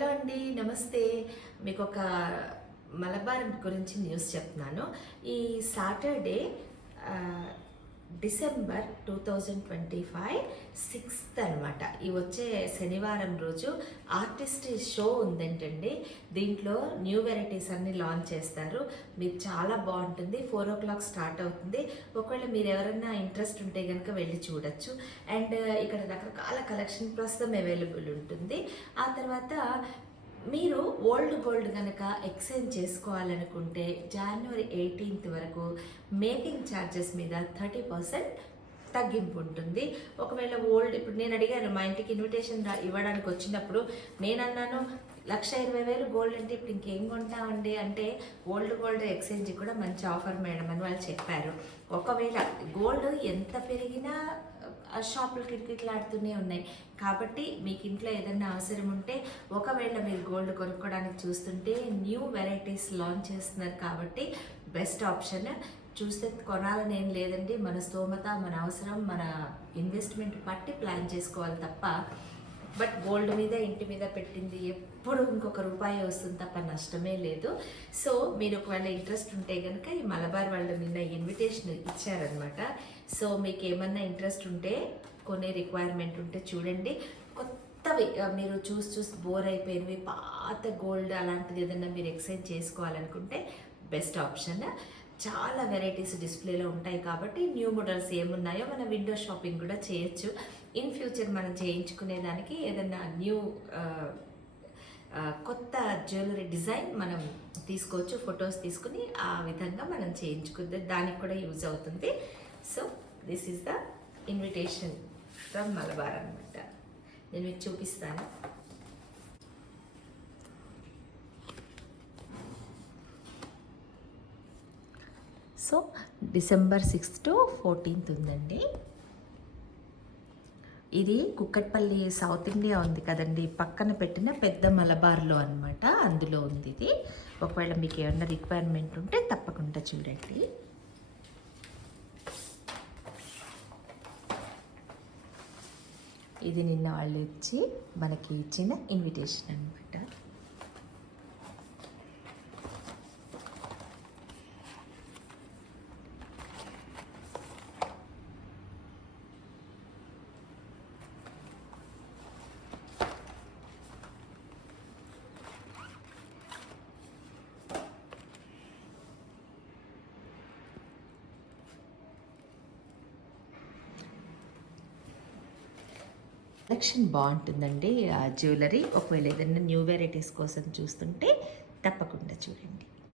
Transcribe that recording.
Hello అండి, నమస్తే. మీకు ఒక మలబార్ గురించి న్యూస్ చెప్తున్నాను. ఈ సాటర్డే డిసెంబర్ 2025 6th అనమాట. ఈ వచ్చే శనివారం రోజు ఆర్టిస్ట్ షో ఉందంటండి. దీంట్లో న్యూ వెరైటీస్ అన్ని లాంచ్ చేస్తారు. మీకు చాలా బాగుంటుంది. 4 o'clock స్టార్ట్ అవుతుంది. ఒకవేళ మీరు ఎవరైనా ఇంట్రెస్ట్ ఉంటే కనుక వెళ్ళి చూడొచ్చు. అండ్ ఇక్కడ రకరకాల కలెక్షన్ ప్రస్తుతం అవైలబుల్ ఉంటుంది. ఆ తర్వాత మీరు ఓల్డ్ గోల్డ్ కనుక ఎక్స్చేంజ్ చేసుకోవాలనుకుంటే జనవరి 18th వరకు మేకింగ్ ఛార్జెస్ మీద 30% తగ్గింపు ఉంటుంది. ఒకవేళ ఓల్డ్ ఇప్పుడు నేను అడిగాను, మా ఇంటికి ఇన్విటేషన్ ఇవ్వడానికి వచ్చినప్పుడు నేను అన్నాను 1,20,000 గోల్డ్ అంటే ఇప్పుడు ఇంకేం కొంటామండి అంటే, గోల్డ్ ఎక్స్చేంజ్ కూడా మంచి ఆఫర్ మేడం అని వాళ్ళు చెప్పారు. ఒకవేళ గోల్డ్ ఎంత పెరిగినా షాపులు కిటకిటలాడుతూనే ఉన్నాయి. కాబట్టి మీకు ఇంట్లో ఏదైనా అవసరం ఉంటే, ఒకవేళ మీరు గోల్డ్ కొనుక్కోవడానికి చూస్తుంటే న్యూ వెరైటీస్ లాంచ్ చేస్తున్నారు కాబట్టి బెస్ట్ ఆప్షన్. చూస్తే కొనాలని ఏం లేదండి, మన స్తోమత, మన అవసరం, మన ఇన్వెస్ట్మెంట్ బట్టి ప్లాన్ చేసుకోవాలి తప్ప. బట్ గోల్డ్ మీద ఇంటి మీద పెట్టింది ఎప్పుడు ఇంకొక రూపాయి వస్తుంది తప్ప నష్టమే లేదు. సో మీరు ఒకవేళ ఇంట్రెస్ట్ ఉంటే కనుక ఈ మలబార్ వాళ్ళు నిన్న ఇన్విటేషన్ ఇచ్చారనమాట. సో మీకు ఏమన్నా ఇంట్రెస్ట్ ఉంటే, కొనే రిక్వైర్మెంట్ ఉంటే చూడండి. కొత్తవి మీరు చూసి బోర్ అయిపోయినవి, పాత గోల్డ్ అలాంటిది ఏదన్నా మీరు ఎక్స్చేంజ్ చేసుకోవాలనుకుంటే బెస్ట్ ఆప్షన్. చాలా వెరైటీస్ డిస్ప్లేలో ఉంటాయి కాబట్టి న్యూ మోడల్స్ ఏమున్నాయో మనం విండో షాపింగ్ కూడా చేయొచ్చు. ఇన్ ఫ్యూచర్ మనం చేయించుకునేదానికి ఏదన్నా న్యూ కొత్త జ్యువెలరీ డిజైన్ మనం తీసుకోవచ్చు. ఫొటోస్ తీసుకుని ఆ విధంగా మనం చేయించుకుంటే దానికి కూడా యూజ్ అవుతుంది. So this is the invitation from Malabar అనమాట. నేను మీకు చూపిస్తాను. So December 6th to 14th ఉందండి. ఇది కుక్కట్పల్లి సౌత్ ఇండియా ఉంది కదండి, పక్కన పెట్టిన పెద్ద మలబార్లో అనమాట. అందులో ఉంది ఇది. ఒకవేళ మీకు ఏమన్నా రిక్వైర్మెంట్ ఉంటే తప్పకుండా చూడండి. ఇది నిన్న వాళ్ళు ఇచ్చి మనకి ఇచ్చిన ఇన్విటేషన్ అనమాట. కలెక్షన్ బాగుంటుందండి జ్యువెలరీ. ఒకవేళ ఏదైనా న్యూ వెరైటీస్ కోసం చూస్తుంటే తప్పకుండా చూడండి.